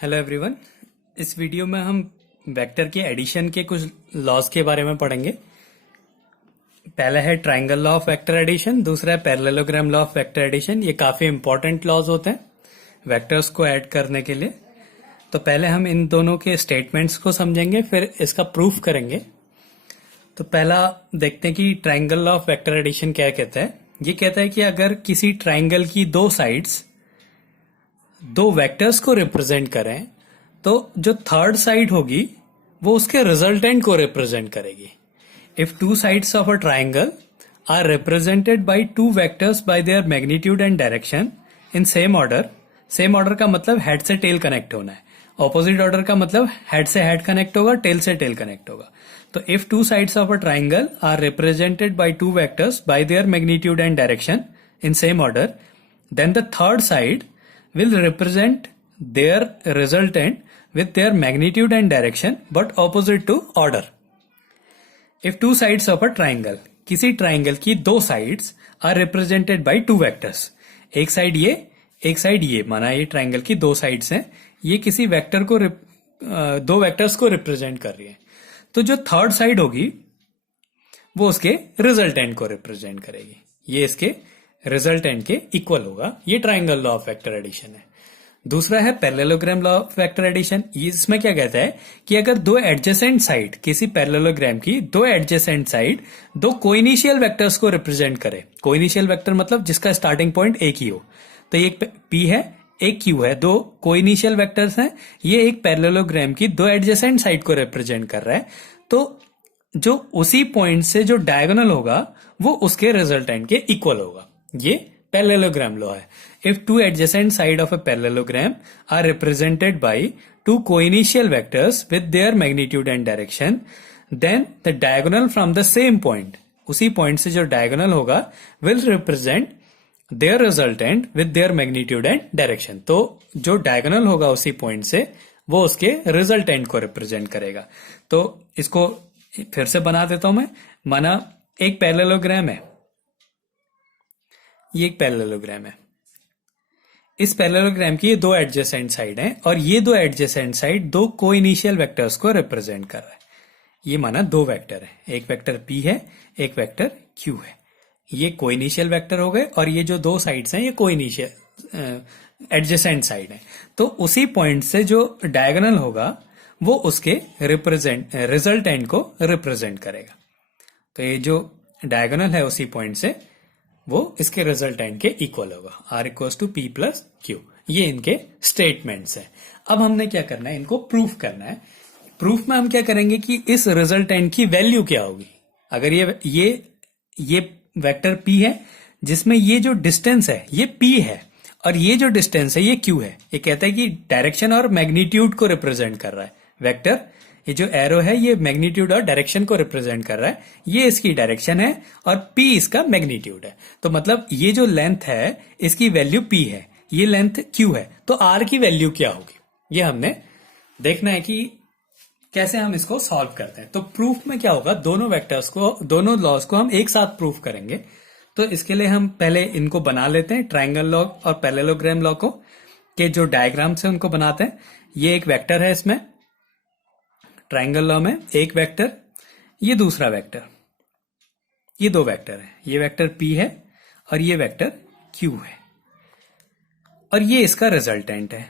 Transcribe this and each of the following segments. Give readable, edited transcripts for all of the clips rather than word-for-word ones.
Hello everyone. इस video में हम वेक्टर के एडिशन के कुछ लॉज के बारे में पढ़ेंगे। पहला है triangle law of vector addition, दूसरा है parallelogram law of vector addition. ये काफी इंपॉर्टेंट लॉज होते हैं वेक्टर्स को ऐड करने के लिए। तो पहले हम इन दोनों के स्टेटमेंट्स को समझेंगे, फिर इसका प्रूफ करेंगे। तो पहला देखते हैं कि triangle law of vector addition क्या कहता है। ये कहता है कि अगर किसी ट्रायंगल की दो साइड्स दो वेक्टर्स को रिप्रेजेंट करें तो जो थर्ड साइड होगी वो उसके रिजल्टेंट को रिप्रेजेंट करेगी। If two sides of a triangle are represented by two vectors by their magnitude and direction in same order. Same order का मतलब हेड से टेल कनेक्ट होना है, ऑपोजिट ऑर्डर का मतलब हेड से हेड कनेक्ट होगा, टेल से टेल कनेक्ट होगा। तो if two sides of a triangle are represented by two vectors by their magnitude and direction in same order, then the third side will represent their resultant with their magnitude and direction but opposite to order. If two sides of a triangle, किसी triangle की दो sides are represented by two vectors, एक side ये एक side ये, माना ये triangle की दो साइड्स हैं, ये किसी वेक्टर को दो वेक्टर्स को रिप्रेजेंट कर रही है, तो जो थर्ड साइड होगी वो उसके रिजल्टेंट को रिप्रेजेंट करेगी। ये इसके रिजल्टेंट के इक्वल होगा। ये triangle law of vector addition है। दूसरा है parallelogram law of vector addition. इसमें क्या कहता है कि अगर दो एडजेसेंट साइड, किसी पैरेललोग्राम की दो एडजेसेंट साइड दो कोइनिशियल वेक्टर्स को रिप्रेजेंट करे। कोइनिशियल वेक्टर मतलब जिसका स्टार्टिंग पॉइंट एक ही हो। तो एक पी है एक क्यू है, दो कोइनिशियल वेक्टर्स हैं। ये एक पैरेललोग्राम की दो एडजेसेंट साइड को रिप्रेजेंट कर रहा है। तो जो उसी पॉइंट से जो डायगोनल होगा वो उसके रिजल्टेंट के इक्वल होगा। ये पैरेललोग्राम लॉ है। If two adjacent side of a parallelogram are represented by two coinitial vectors with their magnitude and direction, then the diagonal from the same point, उसी पॉइंट से जो डायगोनल होगा, will represent their resultant with their magnitude and direction. तो जो diagonal होगा उसी point से वो उसके रिजल्टेंट को रिप्रेजेंट करेगा। तो इसको फिर से बना देता हूं मैं। माना एक पैरेललोग्राम है, ये एक पैरेललोग्राम है। इस पैरेललोग्राम की ये दो एडजेसेंट साइड हैं और ये दो एडजेसेंट साइड दो कोइनिशियल वेक्टर्स को रिप्रेजेंट कर रहा है। ये माना दो वेक्टर है, एक वेक्टर P है, एक वेक्टर Q है। ये कोइनिशियल वेक्टर हो गए और ये जो दो साइड्स हैं ये कोइनिशियल एडजेसेंट साइड है। तो उसी पॉइंट से जो डायगोनल होगा वो उसके रिजल्टेंट को रिप्रेजेंट करेगा। तो ये जो डायगोनल है उसी पॉइंट से वो इसके रिजल्टेंट के इक्वल होगा। R equals to P plus Q। ये इनके स्टेटमेंट्स हैं। अब हमने क्या करना है, इनको प्रूफ करना है। प्रूफ में हम क्या करेंगे कि इस रिजल्टेंट की वैल्यू क्या होगी। अगर ये वेक्टर P है जिसमें ये जो डिस्टेंस है ये P है और ये जो डिस्टेंस है ये Q है। ये कहता है कि डायरेक्शन और मैग्नीट्यूड को रिप्रेजेंट कर रहा है वेक्टर। ये जो एरो है ये मैग्नीट्यूड और डायरेक्शन को रिप्रेजेंट कर रहा है। ये इसकी डायरेक्शन है और P इसका मैग्नीट्यूड है। तो मतलब ये जो लेंथ है इसकी वैल्यू P है, ये लेंथ Q है। तो R की वैल्यू क्या होगी ये हमने देखना है कि कैसे हम इसको सॉल्व करते हैं। तो प्रूफ में क्या होगा, दोनों वेक्टर्स को, दोनों लॉज को हम एक साथ प्रूफ करेंगे। तो इसके लिए हम पहले इनको बना लेते हैं, ट्रायंगल लॉ और पैरेललोग्राम लॉ को के जो डायग्राम से उनको बनाते हैं। ये एक वेक्टर है, इसमें ट्रायंगल लॉ में एक वेक्टर, ये दूसरा वेक्टर, ये दो वेक्टर है। ये वेक्टर P है और ये वेक्टर Q है और ये इसका रिजल्टेंट है।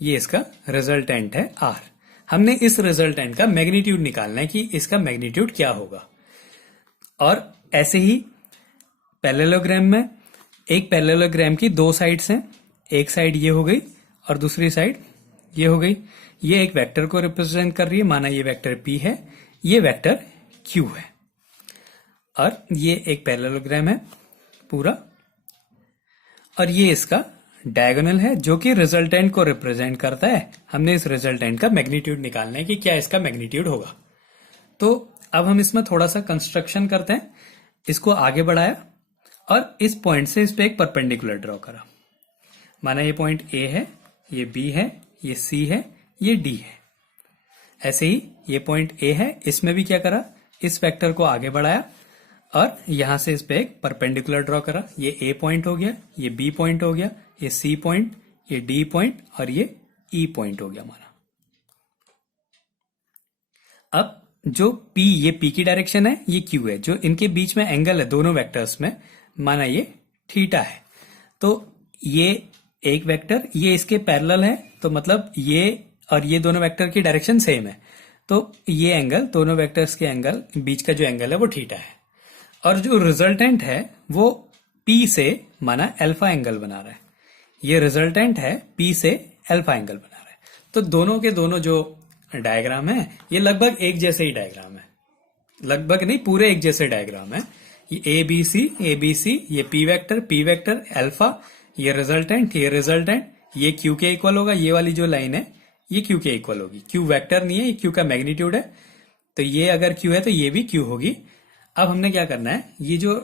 ये इसका रिजल्टेंट है R। हमने इस रिजल्टेंट का मैग्नीट्यूड निकालना है कि इसका मैग्नीट्यूड क्या होगा। और ऐसे ही पैरेललोग्राम में, एक पैरेललोग्राम की दो साइड्स हैं, एक साइड ये हो गई और दूसरी साइड ये हो गई। ये एक वेक्टर को रिप्रेजेंट कर रही है, माना ये वेक्टर P है, ये वेक्टर Q है। और ये एक पैरेललोग्राम है पूरा और ये इसका डायगोनल है जो कि रिजल्टेंट को रिप्रेजेंट करता है। हमने इस रिजल्टेंट का मैग्नीट्यूड निकालना है कि क्या इसका मैग्नीट्यूड होगा। तो अब हम इसमें थोड़ा सा कंस्ट्रक्शन करते हैं। इसको आगे बढ़ाया और इस पॉइंट से इस पे एक परपेंडिकुलर ड्रॉ करा। माना ये पॉइंट A है, ये B है, ये C है, ये D है। ऐसे ही ये पॉइंट A है, इसमें भी क्या करा, इस वेक्टर को आगे बढ़ाया और यहां से इस पे एक परपेंडिकुलर ड्रॉ करा। ये A पॉइंट हो गया, ये B पॉइंट हो गया, ये C पॉइंट, ये डी पॉइंट और ये ई पॉइंट हो गया हमारा। अब जो P, ये P की डायरेक्शन है, ये Q है, जो इनके बीच में एंगल है दोनों वेक्टर्स में, माना ये थीटा है, तो ये एक वेक्टर ये इसके पैरेलल है, तो मतलब ये और ये दोनों वेक्टर की डायरेक्शन सेम है, तो ये एंगल दोनों वेक्टर्स के एंगल बीच का जो एंगल है वो थीटा है। और जो रिजल्टेंट है वो P से माना अल्फा एंगल बना रहा है, ये रिजल्टेंट है P से अल्फा एंगल बना रहा है। तो दोनों के दोनों जो डायग्राम है ये लगभग एक जैसे ही डायग्राम है, लगभग नहीं पूरे एक जैसे डायग्राम है। ये ए बी सी, ये P वेक्टर अल्फा, ये रिजल्टेंट, ये Q के इक्वल होगा, ये वाली जो लाइन है ये Q के इक्वल होगी। Q वेक्टर नहीं है, ये Q का मैग्नीट्यूड है, तो ये अगर Q है तो ये भी Q होगी। अब हमने क्या करना है, ये जो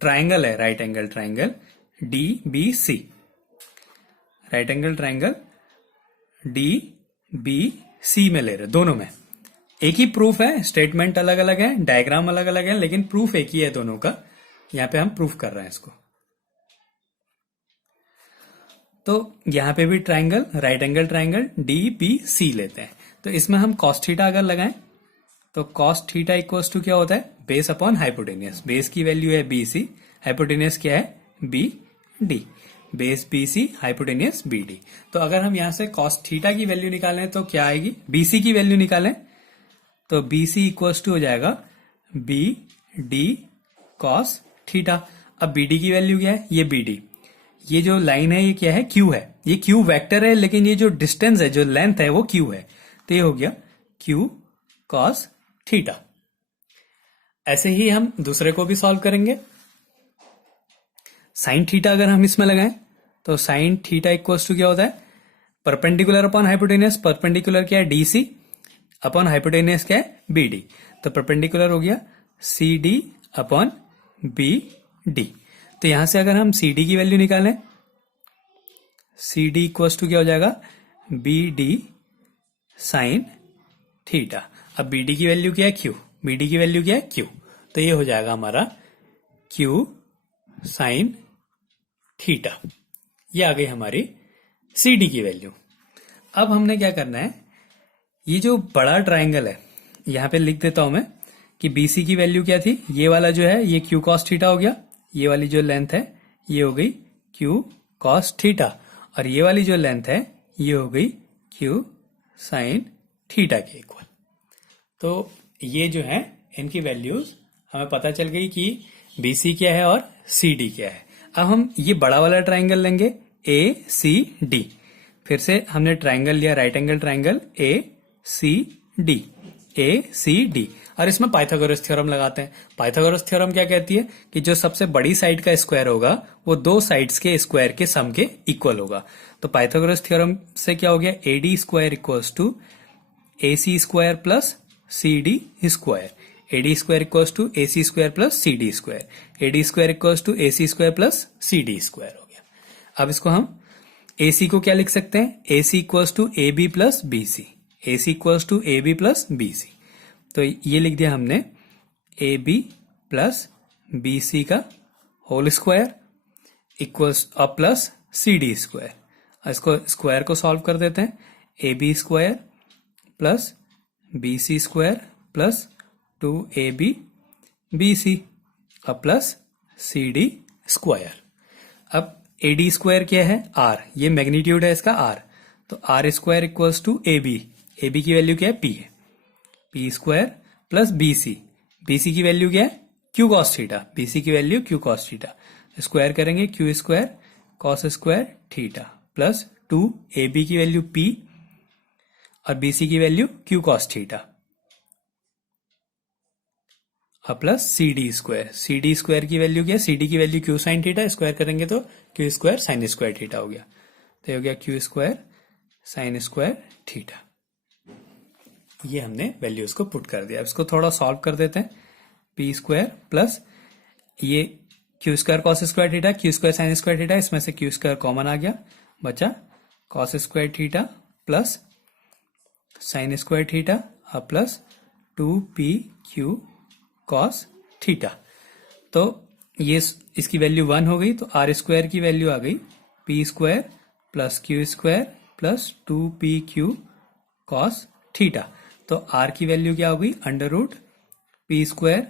ट्राइंगल है, right angle triangle DBC, right angle triangle DBC में ले रहे, दोनों में एक ही प्रूफ है, स्टेटमेंट अलग अलग है, डायग्राम अलग अलग है, लेकिन प्रूफ एक ही है दोनों का। यहां पे हम प्रूफ कर रहे हैं इसको। तो यहां पे भी triangle, right angle triangle DBC लेते हैं, तो इसमें हम cos थीटा अगर लगाएं तो cos थीटा इक्वल्स टू क्या होता है, बेस अपॉन हाइपोटेनियस। बेस की वैल्यू है BC, हाइपोटेनियस क्या है BD, base BC, hypotenuse BD। तो अगर हम यहां से cos थीटा की वैल्यू निकालें तो क्या आएगी, BC की वैल्यू निकालें तो BC इक्वल्स टू हो जाएगा BD cos थीटा। अब BD की वैल्यू क्या है, ये BD, ये जो लाइन है ये क्या है, Q है, ये Q वेक्टर है, लेकिन ये जो डिस्टेंस है, जो लेंथ है वो Q है, तो ये हो गया Q cos थीटा। ऐसे ही हम दूसरे को भी सॉल्व करेंगे। साइन थीटा अगर हम इसमें लगाएं तो साइन थीटा इक्वल्स टू क्या होता है, परपेंडिकुलर अपॉन हाइपोटेनियस, परपेंडिकुलर क्या है DC, अपॉन हाइपोटेनियस क्या है BD, तो परपेंडिकुलर हो गया CD अपॉन BD। तो यहां से अगर हम CD की वैल्यू निकालें, CD इक्वल्स टू क्या हो जाएगा, BD साइन थीटा। अब BD की वैल्यू क्या है Q, BD की वैल्यू क्या है Q, तो ये हो जाएगा हमारा Q साइन थीटा। ये आ गई हमारी CD की वैल्यू। अब हमने क्या करना है, ये जो बड़ा ट्राइंगल है यहां पे लिख देता हूं मैं कि BC की वैल्यू क्या थी, ये वाला जो है ये Q cos थीटा हो गया, ये वाली जो लेंथ है ये हो गई Q cos थीटा, और ये वाली जो लेंथ है ये हो गई Q साइन थीटा के इक्वल। तो ये जो है इनकी वैल्यूज हमें पता चल गई कि BC क्या है और CD क्या है। अब हम ये बड़ा वाला ट्राइंगल लेंगे ACD, फिर से हमने ट्राइंगल लिया, राइट एंगल ट्राइंगल ACD, और इसमें पाइथागोरस थ्योरम लगाते हैं। पाइथागोरस थ्योरम क्या कहती है कि जो सबसे बड़ी साइड का स्क्वायर होगा वो दो साइड्स के स्क्वायर के सम के इक्वल होगा। तो पाइथागोरस थ्योरम से क्या हो गया, AD square equals to AC square plus CD square, AD square equals to AC square plus CD square, AD square equals to AC square plus CD square हो गया। अब इसको हम AC को क्या लिख सकते हैं, AC equals to AB plus BC, AC equals to AB plus BC। तो ये लिख दिया हमने AB प्लस BC का होल स्क्वायर इक्वल्स अब प्लस CD स्क्वायर। इसको स्क्वायर को सॉल्व कर देते हैं, AB square plus BC square plus 2AB BC अब प्लस CD स्क्वायर। अब AD स्क्वायर क्या है, R, ये मैग्नीट्यूड है इसका R, तो R square equals to AB, AB की वैल्यू क्या है P है, P square plus BC, BC की वैल्यू क्या है Q cos थीटा, BC की value Q cos theta, square करेंगे Q square cos square theta plus 2AB की वैल्यू P और BC की value Q cos theta plus CD square, CD square की value क्या है, CD की value Q sine theta, square करेंगे तो Q square sine square theta हो गया, तो हो गया Q square sine square theta. ये हमने वैल्यूज को पुट कर दिया। इसको थोड़ा सॉल्व कर देते हैं, P स्क्वायर प्लस ये Q square cos square theta, Q square sine square theta, इसमें से Q स्क्वायर कॉमन आ गया, बचा cos square theta plus sine square theta plus 2PQ cos theta. तो ये इसकी वैल्यू 1 हो गई, तो R स्क्वायर की वैल्यू आ गई P square plus Q square plus 2pq cos theta. तो आर की वैल्यू क्या होगी, under root P square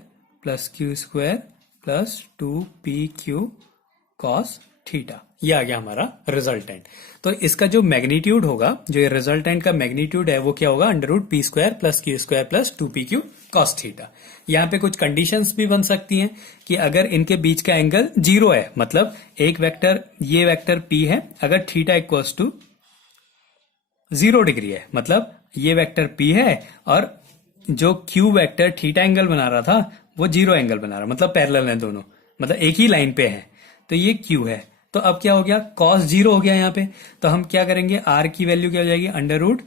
plus Q square plus 2pq cos theta. ये आ गया हमारा रिजल्टेंट। तो इसका जो मैग्नीट्यूड होगा, जो ये रिजल्टेंट का मैग्नीट्यूड है, वो क्या होगा, under root P square plus Q square plus 2pq cos theta. यहाँ पे कुछ कंडीशंस भी बन सकती हैं कि अगर इनके बीच का एंगल 0 है, मतलब एक वेक्टर, ये वेक्टर p है, अगर थीटा इक्वल्स टू 0 डिग्री है, मतलब ये वेक्टर p है और जो q वेक्टर थीटा एंगल बना रहा था वो 0 एंगल बना रहा, मतलब पैरेलल है दोनों, मतलब एक ही लाइन पे है, तो ये q है। तो अब क्या हो गया, cos 0 हो गया यहाँ पे। तो हम क्या करेंगे, r की वैल्यू क्या हो जाएगी, अंडर रूट,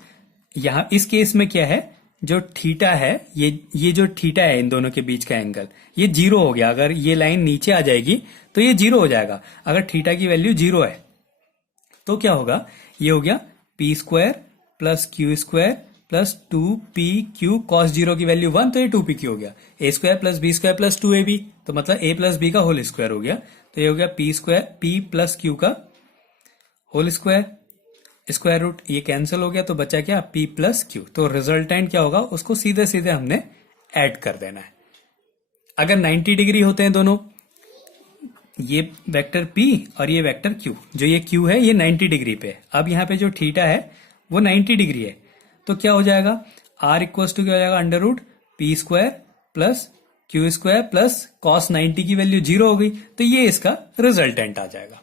यहाँ इस केस में क्या है, जो थीटा है, ये जो थीटा है इन दोनों के बीच का एंगल, ये 0 हो गया। अगर ये लाइन नीचे आ जाएगी तो ये 0 हो जाएगा। अगर थीटा की वैल्यू 0 है तो क्या होगा, ये हो गया P square plus Q square plus 2pq cos 0 की वैल्यू 1, तो ये 2pq हो गया। A square plus B square plus 2ab, तो मतलब a प्लस बी का होल स्क्वायर हो गया। तो ये हो गया P square, P plus Q का होल स्क्वायर, स्क्वायर रूट ये कैंसिल हो गया, तो बचा क्या, p प्लस क्यू। तो रिजल्टेंट क्या होगा, उसको सीधे सीधे हमने ऐड कर देना है। अगर 90 डिग्री होते हैं दोनों, ये वेक्टर p और ये वेक्टर q, जो ये q है ये 90 डिग्री पे है। अब यहाँ पे जो थीटा है वो 90 डिग्री है, तो क्या हो जाएगा, r इक्वल्स टू क्या हो जाएगा, under root P square plus Q square plus cos 90 की वैल्यू 0 हो गई, तो ये इसका रिजल्टेंट आ जाएगा,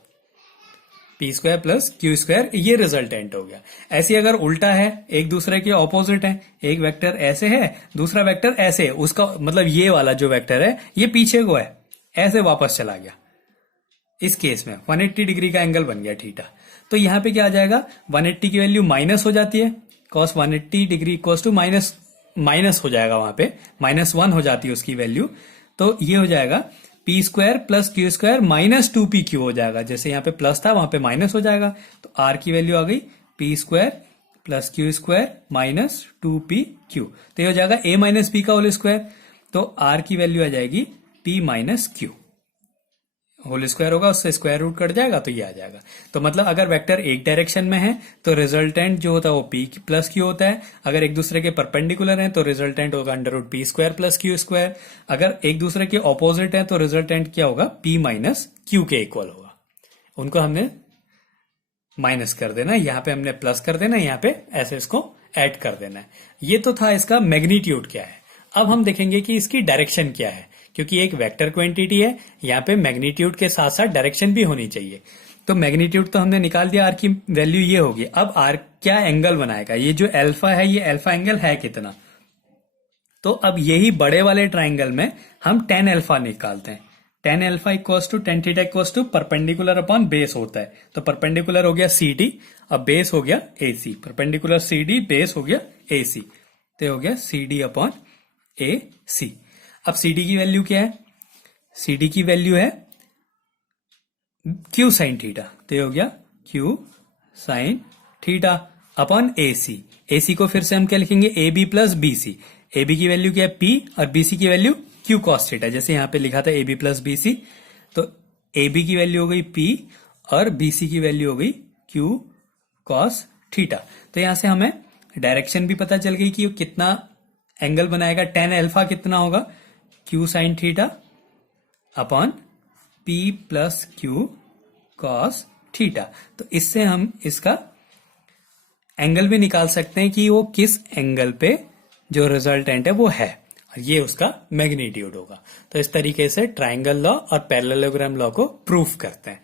P square plus Q square, ये रिजल्टेंट हो गया। ऐसे अगर उल्टा है, एक दूसरे के ऑपोजिट है, एक वेक्टर ऐसे है, दूसरा वेक्टर ऐसे है, उसका मतलब ये वाला जो वेक्टर है ये पीछे को है, ऐसे वापस चला गया, इस केस में 180 डिग्री का एंगल बन गया थीटा। तो यहाँ पे क्या आ जाएगा, 180 की वैल्यू माइनस हो जाती है, cos 180 degree equals to minus हो जाएगा, वहां पे -1 हो जाती है उसकी वैल्यू। तो ये हो जाएगा P square plus Q square minus 2pq हो जाएगा, जैसे यहाँ पे प्लस था वहां पे माइनस हो जाएगा। तो आर की वैल्यू आ गई P square plus Q square minus 2pq, तो ये हो जाएगा a माइनस बी का होल स्क्वायर। तो आर की वैल्यू आ जाएगी p minus Q, whole square होगा, उससे स्क्वायर रूट कट जाएगा, तो ये आ जाएगा। तो मतलब अगर वेक्टर एक डायरेक्शन में है तो रिजल्टेंट जो होता है वो p प्लस क्यू होता है। अगर एक दूसरे के परपेंडिकुलर हैं तो रिजल्टेंट होगा under root P square plus Q square. अगर एक दूसरे के ऑपोजिट है तो रिजल्टेंट क्या होगा, p माइनस क्यू के इक्वल होगा। उनको हमने माइनस कर देना, यहाँ पे हमने प्लस कर देना, यहाँ पे ऐसे इसको ऐड कर देना है। ये तो था इसका मैग्नीट्यूड क्या है। अब हम देखेंगे कि इसकी डायरेक्शन क्या है, क्योंकि एक वेक्टर क्वांटिटी है, यहाँ पे मैग्नीट्यूड के साथ साथ डायरेक्शन भी होनी चाहिए। तो मैग्नीट्यूड तो हमने निकाल दिया, आर की वैल्यू ये होगी। अब आर क्या एंगल बनाएगा, ये जो अल्फा है ये अल्फा एंगल है कितना, तो अब यही बड़े वाले ट्राइंगल में हम tan अल्फा निकालते हैं। tan alpha equals to tan theta equals to perpendicular upon base होता है। तो परपेंडिकुलर हो गया CD, अब बेस हो गया AC, परपेंडिकुलर CD, बेस हो गया AC, तो हो गया CD अपॉन AC। अब CD की वैल्यू क्या है, CD की वैल्यू है Q साइन थीटा, तो ये हो गया Q sine theta upon AC। AC को फिर से हम क्या लिखेंगे, AB प्लस BC। AB की वैल्यू क्या है P और BC की वैल्यू Q कॉस थीटा, जैसे यहां पे लिखा था AB प्लस BC। तो AB की वैल्यू हो गई P और BC की वैल्यू हो गई Q कॉस थीटा। तो यहां से हमें डायरेक्शन भी पता चल गई कि कितना एंगल बनाएगा, tan अल्फा कितना होगा, Q sine theta upon P plus Q cos theta. तो इससे हम इसका एंगल भी निकाल सकते हैं कि वो किस एंगल पे जो रिजल्टेंट है वो है, और ये उसका मैग्नीट्यूड होगा। तो इस तरीके से ट्राइंगल लॉ और पैरेललोग्राम लॉ को प्रूफ करते हैं।